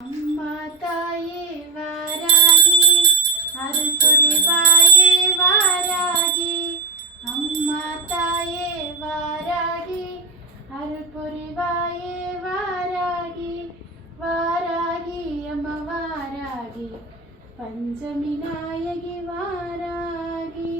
அம்மா தாயே வாராகி அருள் புரிவாயே வாராகி. அம்மா தாயே வாராகி அருள் புரிவாயே வாராகி. வாராகி அம்மா வாராகி பஞ்சமி நாயகி வாராகி.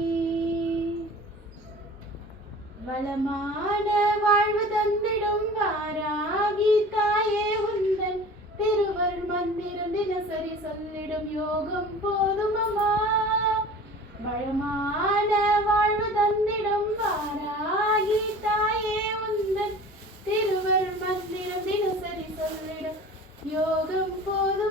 வளமான வாழ்வு தந்திடும் வாராகி தாயே உந்தன் திருவருள் மந்திரம் தினசரி சொல்லிடும் யோகம் போதும் அம்மா. வளமான வாழ்வு தந்திடும் வாராகி தாயே உந்தன் திருவருள் மந்திரம் தினசரி சொல்லிடும் யோகம் போதும்